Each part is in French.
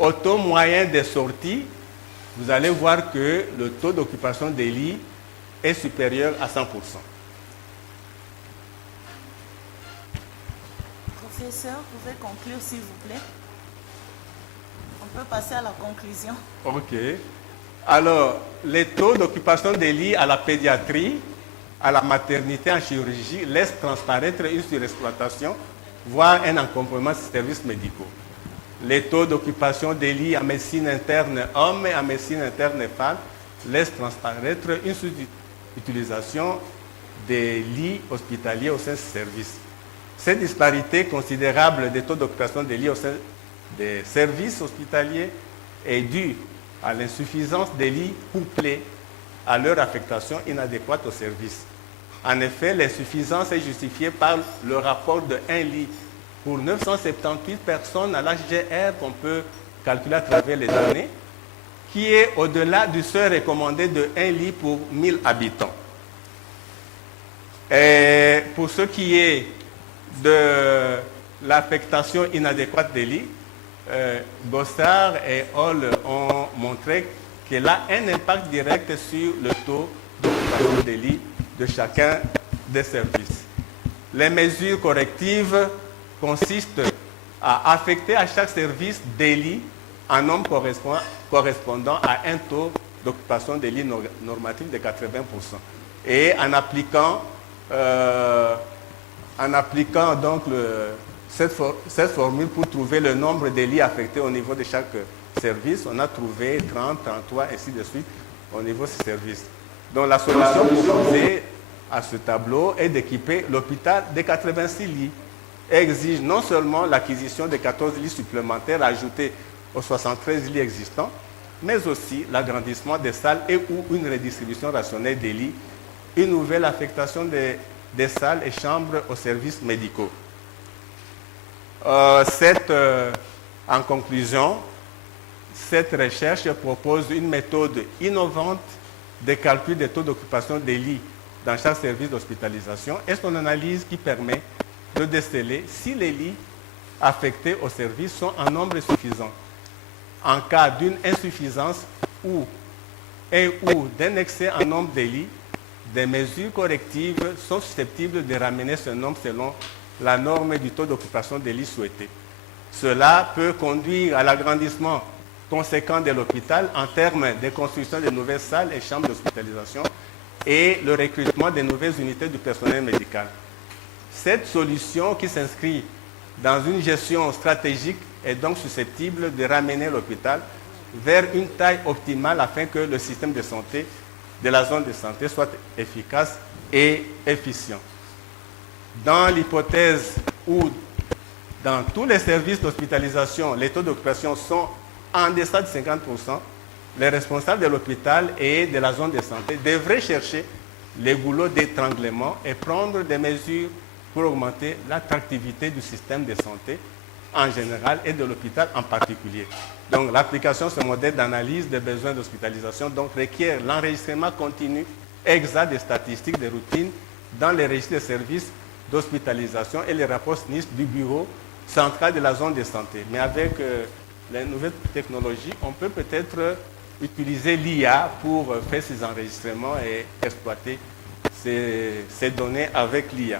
au taux moyen des sorties, vous allez voir que le taux d'occupation des lits est supérieur à 100%. Professeur, vous pouvez conclure s'il vous plaît? On peut passer à la conclusion. Ok. Alors, les taux d'occupation des lits à la pédiatrie, à la maternité, en chirurgie, laissent transparaître une surexploitation, voire un encombrement des services médicaux. Les taux d'occupation des lits en médecine interne hommes et en médecine interne femmes laissent transparaître une sous-utilisation des lits hospitaliers au sein de ce service. Cette disparité considérable des taux d'occupation des lits au sein des services hospitaliers est due à l'insuffisance des lits couplés à leur affectation inadéquate au service. En effet, l'insuffisance est justifiée par le rapport de 1 lit pour 978 personnes à l'HGR qu'on peut calculer à travers les données, qui est au-delà du seuil recommandé de 1 lit pour 1000 habitants. Et pour ce qui est de l'affectation inadéquate des lits, Gossard et Hall ont montré qu'elle a un impact direct sur le taux d'occupation des lits de chacun des services. Les mesures correctives consistent à affecter à chaque service des lits en nombre correspondant à un taux d'occupation des lits normatifs de 80%. Et en appliquant donc cette formule pour trouver le nombre de lits affectés au niveau de chaque service, on a trouvé 30, 33, ainsi de suite au niveau de ces services. Donc la solution proposée à ce tableau est d'équiper l'hôpital de 86 lits et exige non seulement l'acquisition de 14 lits supplémentaires ajoutés aux 73 lits existants, mais aussi l'agrandissement des salles et ou une redistribution rationnelle des lits, une nouvelle affectation des salles et chambres aux services médicaux. En conclusion, cette recherche propose une méthode innovante de calcul des taux d'occupation des lits dans chaque service d'hospitalisation et son analyse qui permet de déceler si les lits affectés au service sont en nombre suffisant. En cas d'une insuffisance ou d'un excès en nombre de lits, des mesures correctives sont susceptibles de ramener ce nombre selon la norme du taux d'occupation des lits souhaité. Cela peut conduire à l'agrandissement conséquent de l'hôpital en termes de construction de nouvelles salles et chambres d'hospitalisation et le recrutement de nouvelles unités du personnel médical. Cette solution qui s'inscrit dans une gestion stratégique est donc susceptible de ramener l'hôpital vers une taille optimale afin que le système de santé de la zone de santé soit efficace et efficient. Dans l'hypothèse où dans tous les services d'hospitalisation, les taux d'occupation sont en deçà de 50%, les responsables de l'hôpital et de la zone de santé devraient chercher les goulots d'étranglement et prendre des mesures pour augmenter l'attractivité du système de santé en général et de l'hôpital en particulier. Donc l'application de ce modèle d'analyse des besoins d'hospitalisation requiert l'enregistrement continu exact des statistiques de routine dans les registres de services d'hospitalisation et les rapports sinistres du bureau central de la zone de santé. Mais avec les nouvelles technologies, on peut peut-être utiliser l'IA pour faire ces enregistrements et exploiter ces données avec l'IA.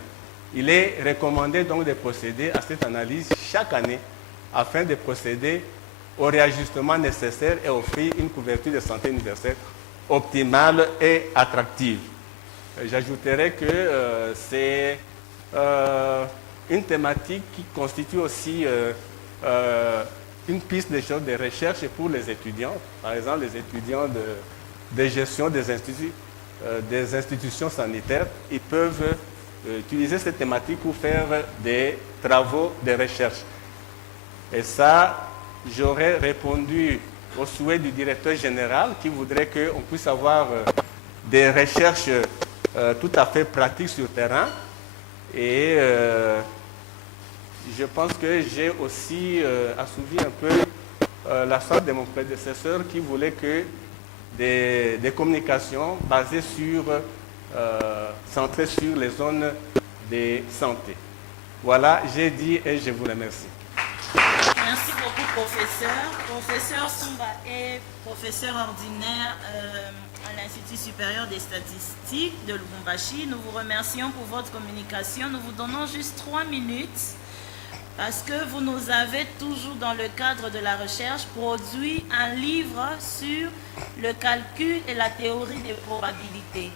Il est recommandé donc de procéder à cette analyse chaque année afin de procéder au réajustement nécessaire et offrir une couverture de santé universelle optimale et attractive. J'ajouterai que c'est une thématique qui constitue aussi une piste de recherche pour les étudiants. Par exemple, les étudiants de gestion des institutions sanitaires, ils peuvent utiliser cette thématique pour faire des travaux de recherche. Et ça, j'aurais répondu au souhait du directeur général qui voudrait qu'on puisse avoir des recherches tout à fait pratiques sur terrain. Et je pense que j'ai aussi assouvi un peu la sorte de mon prédécesseur qui voulait que des communications basées sur, centrées sur les zones de santé. Voilà, j'ai dit et je vous remercie. Merci. Merci beaucoup, professeur. Professeur Sumba est professeur ordinaire à l'Institut supérieur des statistiques de Lubumbashi. Nous vous remercions pour votre communication. Nous vous donnons juste 3 minutes parce que vous nous avez toujours, dans le cadre de la recherche, produit un livre sur le calcul et la théorie des probabilités.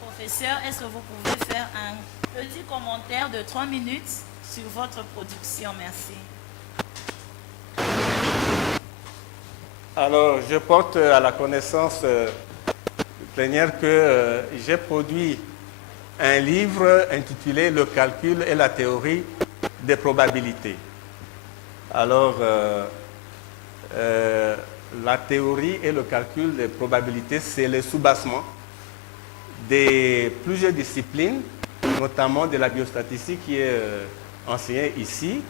Professeur, est-ce que vous pouvez faire un petit commentaire de 3 minutes sur votre production? Merci. Alors, je porte à la connaissance plénière que j'ai produit un livre intitulé « Le calcul et la théorie des probabilités ». Alors, la théorie et le calcul des probabilités, c'est le soubassement de plusieurs disciplines, notamment de la biostatistique qui est enseignée ici,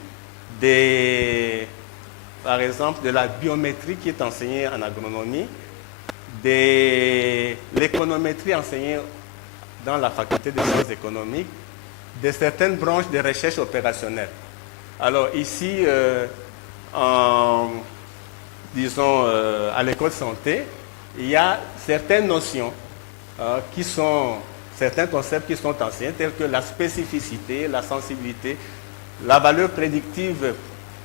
par exemple de la biométrie qui est enseignée en agronomie, de l'économétrie enseignée dans la faculté des sciences économiques, de certaines branches de recherche opérationnelle. Alors ici, disons, à l'école de santé, il y a certaines notions certains concepts qui sont enseignés, tels que la spécificité, la sensibilité, la valeur prédictive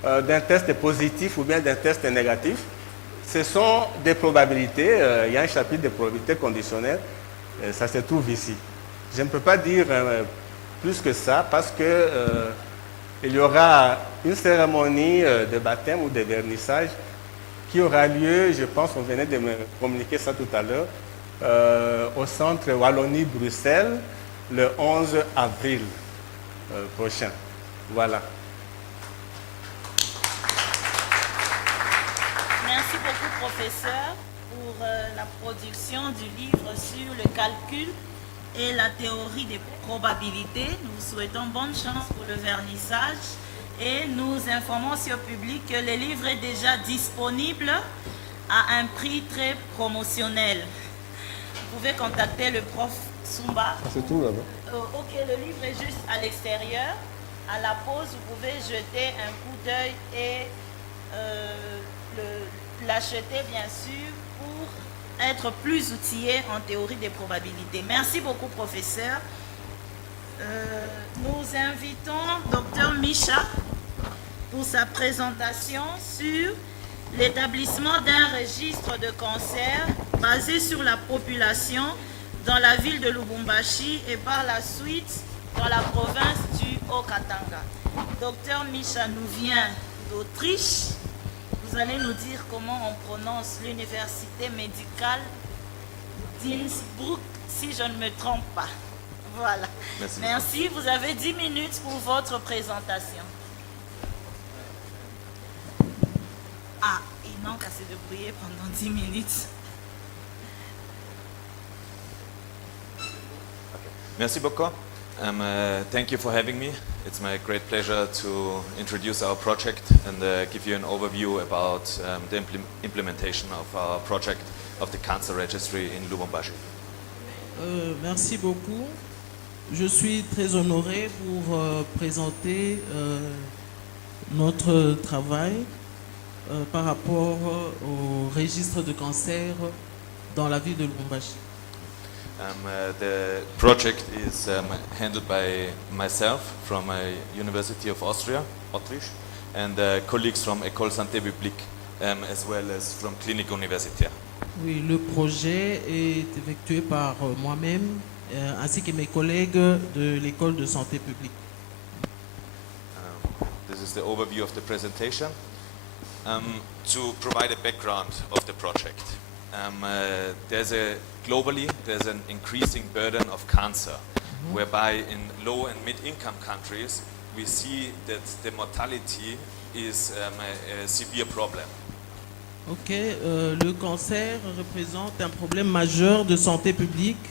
d'un test positif ou bien d'un test négatif. Ce sont des probabilités. Il y a un chapitre de probabilités conditionnelles. Ça se trouve ici. Je ne peux pas dire plus que ça parce que il y aura une cérémonie de baptême ou de vernissage qui aura lieu, je pense, on venait de me communiquer ça tout à l'heure, au centre Wallonie-Bruxelles le 11 avril prochain. Voilà. Merci beaucoup, professeur, pour la production du livre sur le calcul et la théorie des probabilités. Nous vous souhaitons bonne chance pour le vernissage et nous informons aussi au public que le livre est déjà disponible à un prix très promotionnel. Vous pouvez contacter le prof Sumba. C'est tout là-bas. Ok, le livre est juste à l'extérieur. À la pause, vous pouvez jeter un coup d'œil et l'acheter, bien sûr, pour être plus outillé en théorie des probabilités. Merci beaucoup, professeur. Nous invitons Dr Micha pour sa présentation sur l'établissement d'un registre de cancer basé sur la population dans la ville de Lubumbashi et par la suite dans la province du Haut-Katanga. Dr Micha nous vient d'Autriche. Vous allez nous dire comment on prononce l'université médicale d'Innsbruck, si je ne me trompe pas. Voilà. Merci. Vous avez 10 minutes pour votre présentation. Ah, il manque à se débrouiller pendant 10 minutes. Merci beaucoup. Thank you for having me. It's my great pleasure to introduce our project and give you an overview about the implementation of our project of the Cancer Registry in Lubumbashi. Merci beaucoup. Je suis très honoré pour présenter notre travail par rapport au registre de cancer dans la ville de Lubumbashi. The project is handled by myself from University of Autriche, and colleagues from École Santé Publique, as well as from Clinique Universitaire. Oui, le projet est effectué par moi-même ainsi que mes collègues de l'école de santé publique. This is the overview of the presentation. To provide a background of the project, globally there's an increasing burden of cancer, whereby in low and mid-income countries we see that the mortality is a severe problem. Ok, le cancer représente un problème majeur de santé publique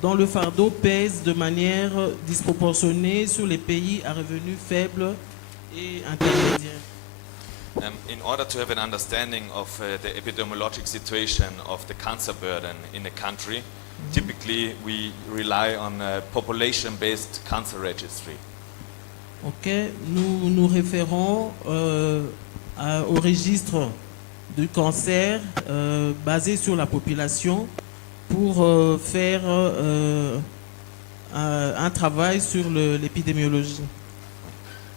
dont le fardeau pèse de manière disproportionnée sur les pays à revenus faibles et intermédiaires. In order to have an understanding of the epidemiologic situation of the cancer burden in a country, typically we rely on a population-based cancer registry. Ok, nous nous référons au registre du cancer basé sur la population pour faire un travail sur l'épidémiologie.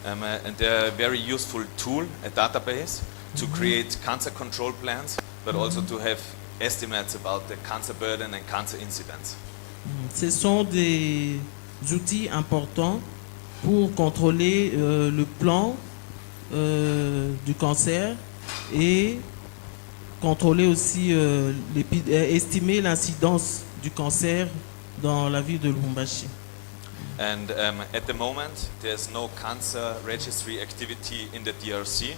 And they're a very useful tool, a database, to create cancer control plans, but also to have estimates about the cancer burden and cancer incidence. Ce sont des outils importants pour contrôler le plan du cancer et contrôler aussi, estimer l'incidence du cancer dans la ville de Lubumbashi. And at the moment, there's no cancer registry activity in the DRC.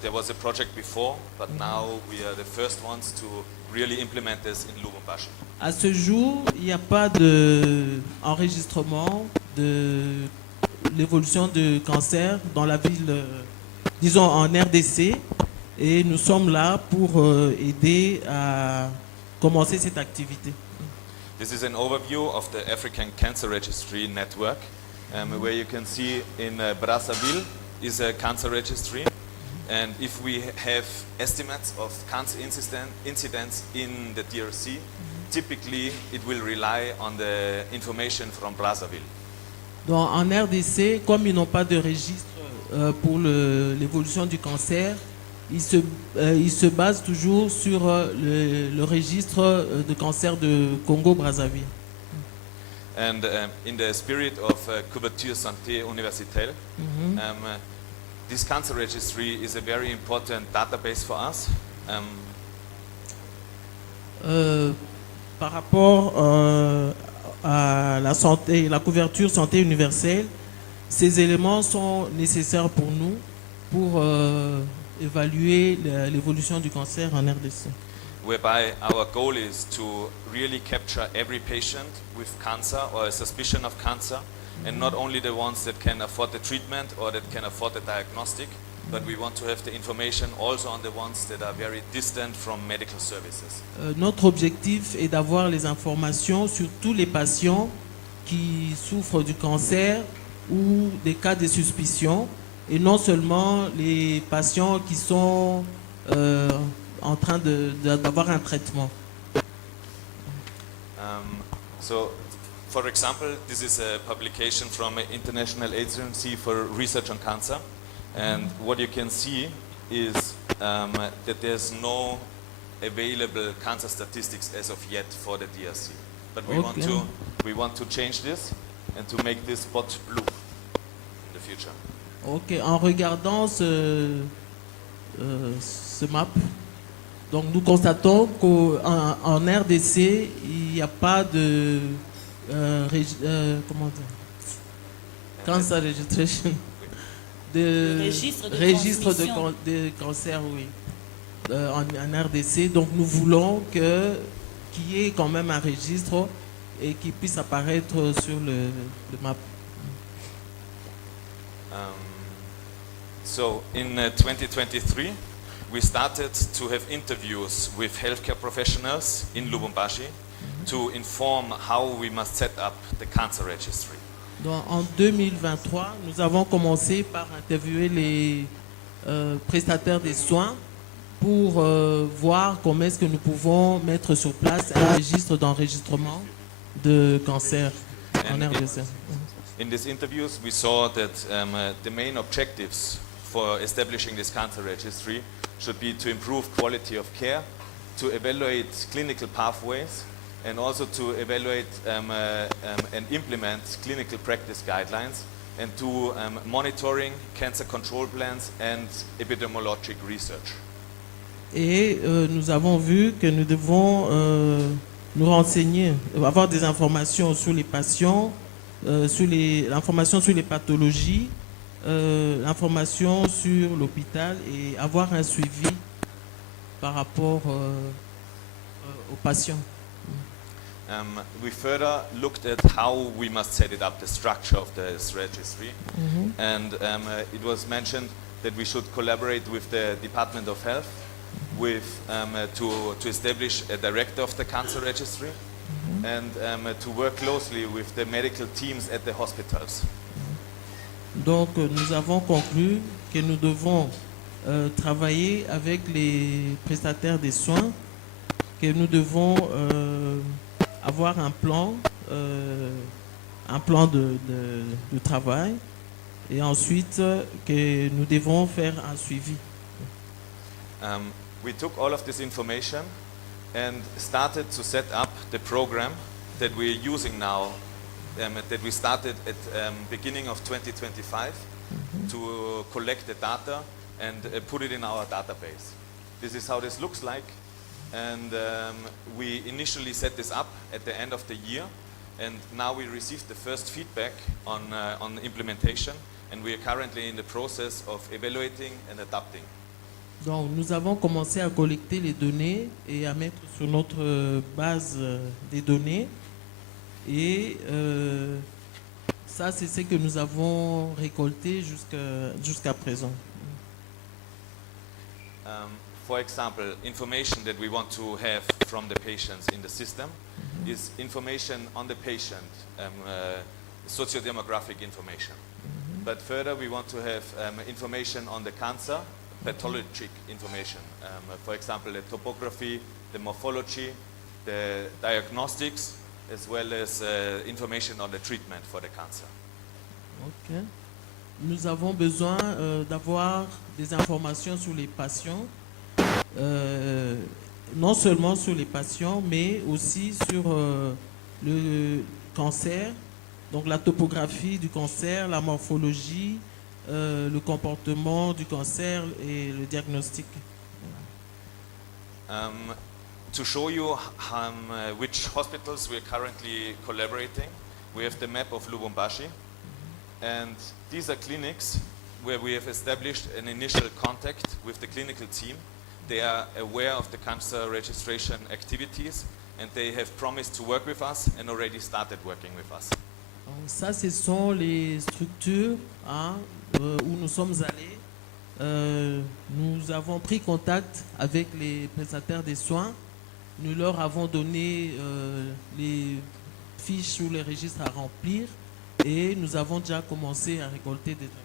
There was a project before, but now we are the first ones to really implement this in Lubumbashi. À ce jour, il n'y a pas d'enregistrement de l'évolution du cancer dans la ville, disons en RDC, et nous sommes là pour aider à commencer cette activité. This is an overview of the African Cancer Registry network, where you can see in Brazzaville is a cancer registry, and if we have estimates of cancer incidents in the DRC, typically it will rely on the information from Brazzaville. Donc, en RDC, comme ils n'ont pas de registre pour l'évolution du cancer, ils se basent toujours sur le registre de cancer de Congo-Brazzaville. And in the spirit of couverture santé universelle, this cancer registry is a very important database for us. Par rapport à la santé, la couverture santé universelle, ces éléments sont nécessaires pour nous pour évaluer l'évolution du cancer en RDC. Whereby our goal is to really capture every patient with cancer or a suspicion of cancer, and not only the ones that can afford the treatment or that can afford the diagnostic, but we want to have the information also on the ones that are very distant from medical services. Notre objectif est d'avoir les informations sur tous les patients qui souffrent du cancer ou des cas de suspicion, et non seulement les patients qui sont en train d'avoir un traitement. So, for example, this is a publication from an International Agency for Research on Cancer, and what you can see is that there's no available cancer statistics as of yet for the DRC. But we want to change this and to make this spot blue in the future. Ok, en regardant ce map, donc nous constatons qu'en RDC, il n'y a pas de comment dire, cancer registration, de registre de cancer, oui, en RDC. Donc nous voulons qu'il y ait quand même un registre et qu'il puisse apparaître sur le map. So in 2023, we started to have interviews with healthcare professionals in Lubumbashi to inform how we must set up the cancer registry. Donc, en 2023, nous avons commencé par interviewer les prestataires des soins pour voir comment est-ce que nous pouvons mettre sur place un registre d'enregistrement de cancer en RDC. In these interviews, we saw that the main objectives for establishing this cancer registry should be to improve quality of care, to evaluate clinical pathways, and also to evaluate and implement clinical practice guidelines, and to monitoring cancer control plans and epidemiologic research. Et nous avons vu que nous devons nous renseigner, avoir des informations sur les patients, l'information sur les pathologies, l'information sur l'hôpital et avoir un suivi par rapport aux patients. We further looked at how we must set it up, the structure of this registry, and it was mentioned that we should collaborate with the Department of Health to establish a director of the cancer registry, and to work closely with the medical teams at the hospitals. Donc nous avons conclu que nous devons travailler avec les prestataires des soins, que nous devons avoir un plan de travail, et ensuite que nous devons faire un suivi. We took all of this information and started to set up the program that we're using now, that we started at beginning of 2025 to collect the data and put it in our database. This is how this looks like, and we initially set this up at the end of the year, and now we received the first feedback on implementation, and we are currently in the process of evaluating and adapting. Donc nous avons commencé à collecter les données et à mettre sur notre base des données, et ça c'est ce que nous avons récolté jusqu'à présent. For example, information that we want to have from the patients in the system is information on the patient, socio-demographic information. But further, we want to have information on the cancer, pathologic information. For example, the topography, the morphology, the diagnostics, as well as information on the treatment for the cancer. Ok. Nous avons besoin d'avoir des informations sur les patients, non seulement sur les patients, mais aussi sur le cancer, donc la topographie du cancer, la morphologie, le comportement du cancer et le diagnostic. To show you which hospitals we are currently collaborating, we have the map of Lubumbashi, and these are clinics where we have established an initial contact with the clinical team. They are aware of the cancer registration activities, and they have promised to work with us and already started working with us. Donc ça, ce sont les structures où nous sommes allés. Nous avons pris contact avec les prestataires des soins. Nous leur avons donné les fiches ou les registres à remplir, et nous avons déjà commencé à récolter des données.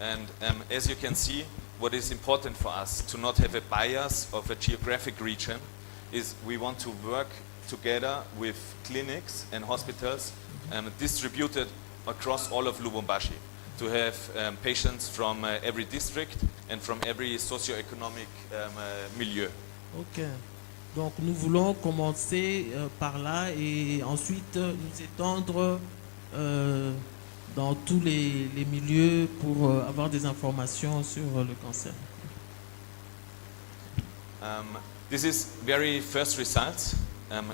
And as you can see, what is important for us to not have a bias of a geographic region is we want to work together with clinics and hospitals distributed across all of Lubumbashi, to have patients from every district and from every socio-economic milieu. Ok. Donc nous voulons commencer par là et ensuite nous étendre dans tous les milieux pour avoir des informations sur le cancer. This is very first results.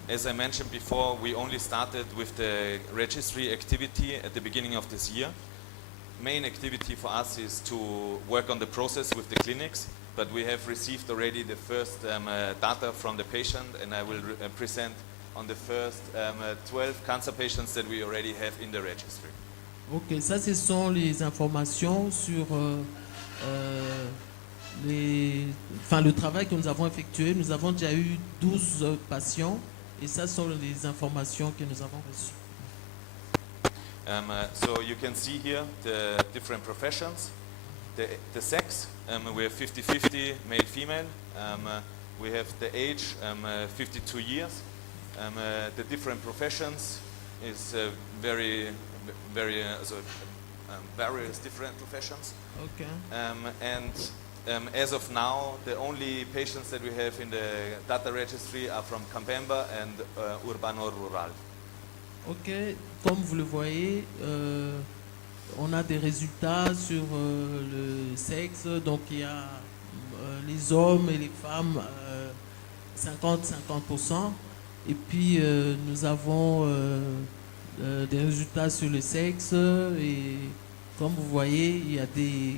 As I mentioned before, we only started with the registry activity at the beginning of this year. Main activity for us is to work on the process with the clinics, but we have received already the first data from the patient, and I will present on the first 12 cancer patients that we already have in the registry. Ok, ça ce sont les informations sur le travail que nous avons effectué. Nous avons déjà eu 12 patients, et ça sont les informations que nous avons reçues. So you can see here the different professions, the sex, we have 50-50 male-female, we have the age, 52 years, the different professions is various different professions. Ok. And as of now, the only patients that we have in the data registry are from Kambemba and Urbano-Rural. Ok, comme vous le voyez, on a des résultats sur le sexe, donc il y a les hommes et les femmes 50-50%, et puis nous avons des résultats sur le sexe, et comme vous voyez, il y a des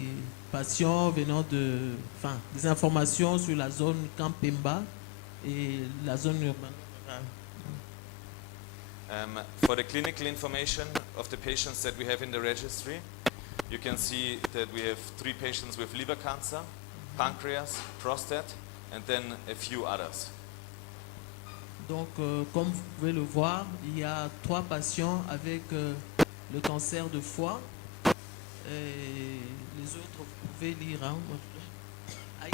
patients venant des informations sur la zone Kampemba et la zone urbaine. For the clinical information of the patients that we have in the registry, you can see that we have 3 patients with liver cancer, pancreas, prostate, and then a few others. Donc, comme vous pouvez le voir, il y a 3 patients avec le cancer de foie, et les autres pouvez lire. Hein?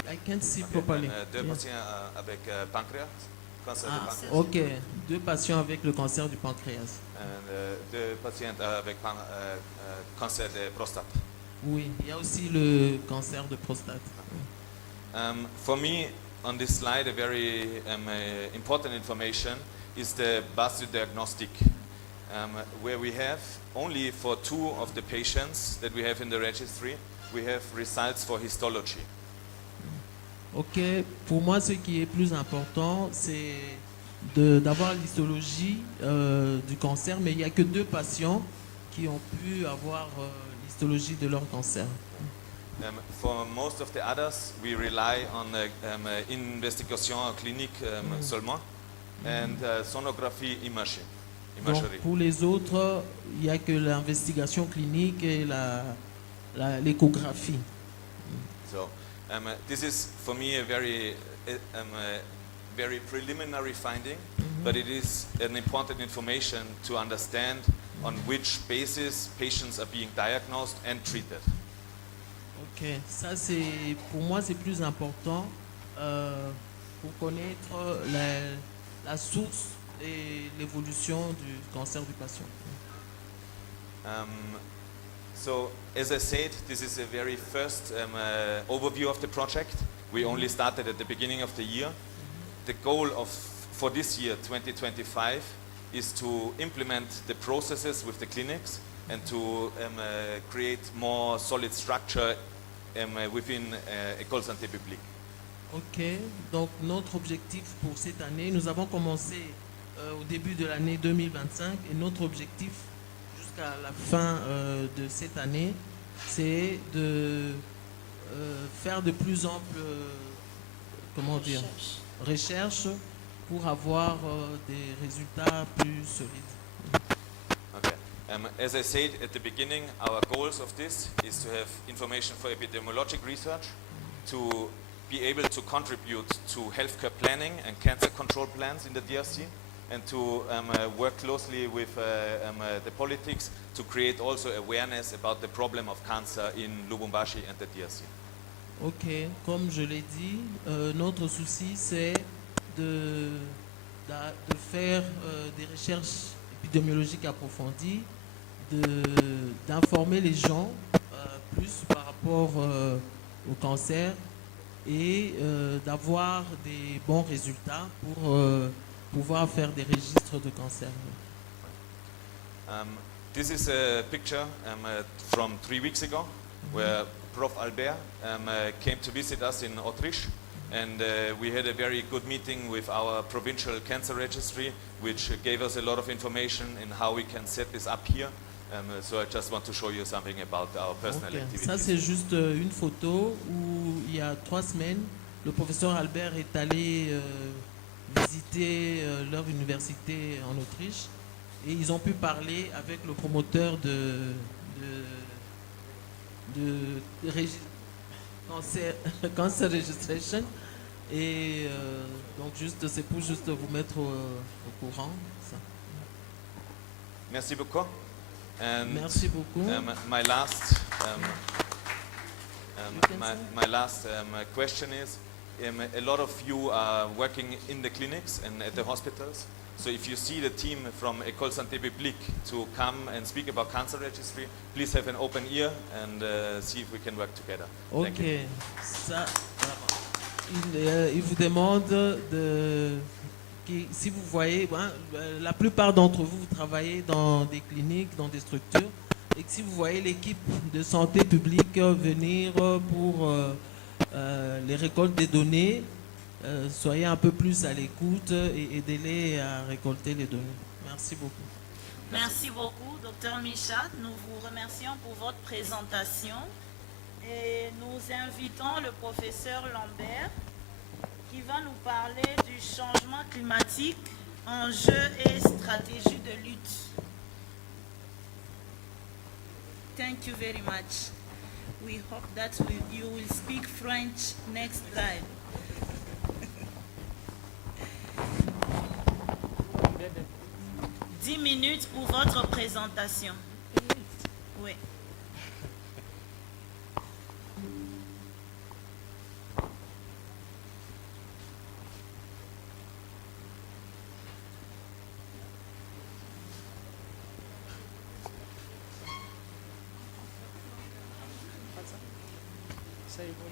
I can't see properly. Deux Yeah. patients avec pancréas, cancer Ah, de pancréas. Ok, 2 patients avec le cancer du pancréas. And, deux patients avec cancer de prostate. Oui, il y a aussi le cancer de prostate. For me, on this slide, a very important information is the Bastu diagnostic, where we have only for 2 of the patients that we have in the registry, we have results for histology. Ok, pour moi, ce qui est plus important, c'est d'avoir l'histologie du cancer, mais il n'y a que 2 patients qui ont pu avoir l'histologie de leur cancer. For most of the others, we rely on investigation clinique seulement and sonographie Donc, imagerie. pour les autres, il n'y a que l'investigation clinique et l'échographie. So this is for me a very preliminary finding, but it is an important information to understand on which basis patients are being diagnosed and treated. Ok, ça c'est pour moi c'est plus important pour connaître la source et l'évolution du cancer du patient. So as I said, this is a very first overview of the project. We only started at the beginning of the year. The goal for this year, 2025, is to implement the processes with the clinics and to create more solid structure within École Santé Publique. Ok, donc notre objectif pour cette année, nous avons commencé au début de l'année 2025 et notre objectif jusqu'à la fin de cette année, c'est de faire de plus amples recherches pour avoir des résultats plus solides. Okay. As I said at the beginning, our goals of this is to have information for epidemiologic research, to be able to contribute to healthcare planning and cancer control plans in the DRC, and to work closely with the politics to create also awareness about the problem of cancer in Lubumbashi and the DRC. Ok, comme je l'ai dit, notre souci c'est de faire des recherches épidémiologiques approfondies, d'informer les gens plus par rapport au cancer et d'avoir des bons résultats pour pouvoir faire des registres de cancer. This is a picture from 3 weeks ago, where Prof. Albert came to visit us in Autriche, and we had a very good meeting with our provincial cancer registry, which gave us a lot of information in how we can set this up here. So I just want to show you something about our personal Ok, activities. ça c'est juste une photo où il y a 3 semaines, le professeur Albert est allé visiter leur université en Autriche et ils ont pu parler avec le promoteur de cancer registration et donc c'est pour juste vous mettre au courant. Ça. Merci beaucoup. And Merci beaucoup. my last You can say. my last question is, a lot of you are working in the clinics and at the hospitals. So if you see the team from École Santé Publique to come and speak about cancer registry, please have an open ear and see if we can work together. Thank Ok, you. ça, il vous demande si vous voyez, la plupart d'entre vous, vous travaillez dans des cliniques, dans des structures, et que si vous voyez l'équipe de santé publique venir pour les récoltes des données, soyez un peu plus à l'écoute et aidez-les à récolter les données. Merci beaucoup. Merci beaucoup, Dr Micha. Nous vous remercions pour votre présentation et nous invitons le professeur Lambert qui va nous parler du changement climatique, enjeux et stratégies de lutte. Thank you very much. We hope that you will speak French next time. « 10 minutes pour votre présentation. Oui.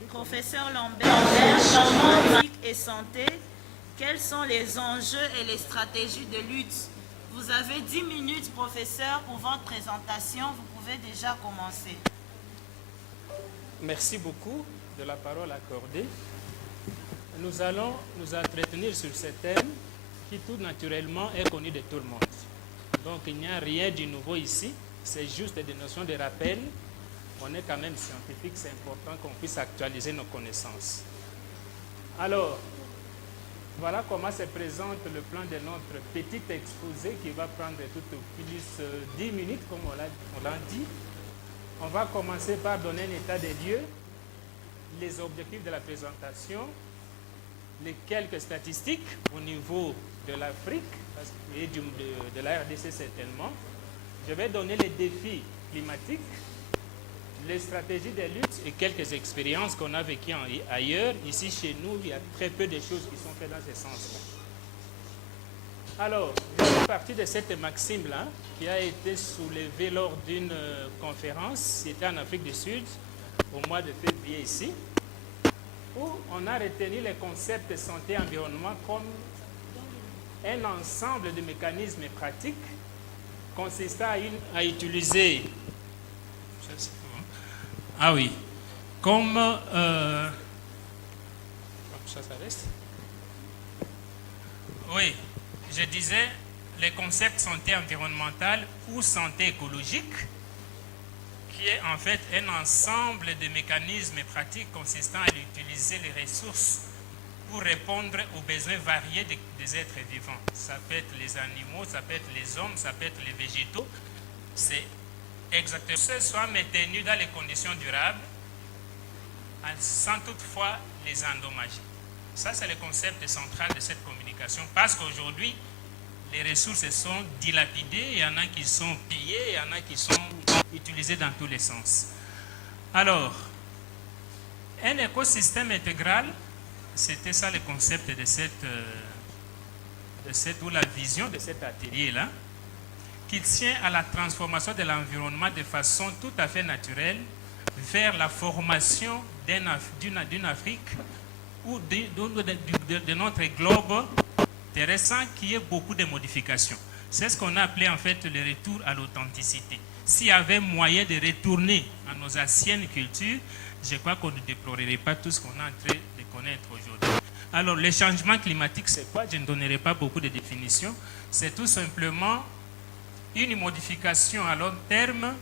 Professeur Lambert, changement climatique et santé, quels sont les enjeux et les stratégies de lutte? Vous avez 10 minutes, professeur, pour votre présentation. Vous pouvez déjà commencer. Merci beaucoup de la parole accordée. Nous allons nous entretenir sur ce thème qui tout naturellement est connu de tout le monde. Donc il n'y a rien de nouveau ici, c'est juste des notions de rappel. On est quand même scientifique, c'est important qu'on puisse actualiser nos connaissances. Alors, voilà comment se présente le plan de notre petit exposé qui va prendre tout au plus 10 minutes, comme on l'a dit. On va commencer par donner un état des lieux, les objectifs de la présentation, les quelques statistiques au niveau de l'Afrique et de la RDC certainement. Je vais donner les défis climatiques, les stratégies de lutte et quelques expériences qu'on a vécues ailleurs. Ici, chez nous, il y a très peu de choses qui sont faites dans ce sens-là. Alors, je suis parti de cette maxime-là qui a été soulevée lors d'une conférence, c'était en Afrique du Sud, au mois de février ici, où on a retenu le concept de santé et environnement comme un ensemble de mécanismes pratiques consistant à utiliser... Ah oui, comme... ça reste. Oui, je disais, le concept santé environnementale ou santé écologique, qui est en fait un ensemble de mécanismes pratiques consistant à utiliser les ressources pour répondre aux besoins variés des êtres vivants. Ça peut être les animaux, ça peut être les hommes, ça peut être les végétaux. C'est exactement ce soit maintenu dans les conditions durables sans toutefois les endommager. Ça, c'est le concept central de cette communication parce qu'aujourd'hui, les ressources sont dilapidées, il y en a qui sont pillées, il y en a qui sont utilisées dans tous les sens. Alors, un écosystème intégral, c'était ça le concept de ou la vision de cet atelier-là, qui tient à la transformation de l'environnement de façon tout à fait naturelle vers la formation d'une Afrique ou de notre globe terrestre qui a beaucoup de modifications. C'est ce qu'on a appelé en fait le retour à l'authenticité. S'il y avait moyen de retourner à nos anciennes cultures, je crois qu'on ne déplorerait pas tout ce qu'on est en train de connaître aujourd'hui. Alors, le changement climatique, c'est quoi? Je ne donnerai pas beaucoup de définitions. C'est tout simplement une modification à long terme